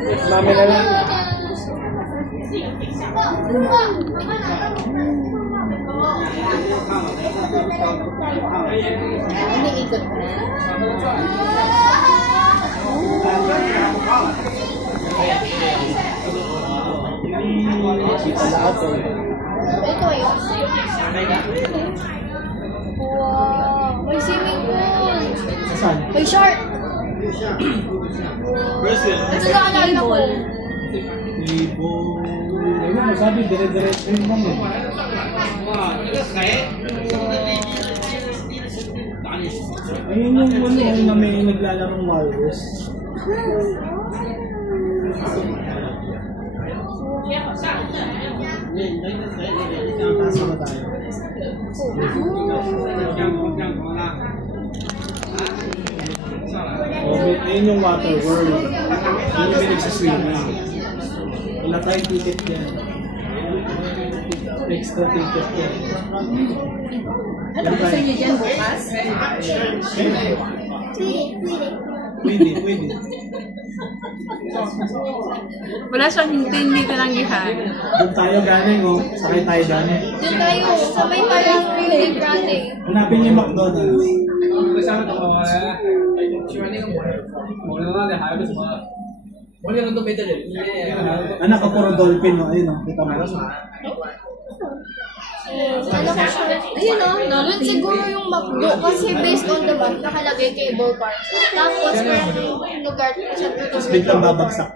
Mami na lang. Iniikot na. Ito ayun. Wow! May swimming pool! Saan? May shark! Ito na alala ko. Ibo. Ayun, masabi, dire-diretso yun lang eh. Ayun yung ano na may naglalarong walrus. Kasama tayo. Ayun yung water world. Yun yung pinagsaswimming. Wala tayong ticket yan. Extra ticket yan. Ano gusto niyo dyan bukas? Pwede. Wala siyang hindi tinanggihan. Doon tayo galing oh. Sakay tayo galing. Doon tayo, sabay tayo Rio Grande. Hanapin yung McDonald's. Anak ka puro dolphin no. Ayun oh. Kita mo. Ano ko siya? Ayun o, doon siguro yung McDo kasi based on the map nakalagay cable car. Tapos may lugar sa Tapos biglang babagsak.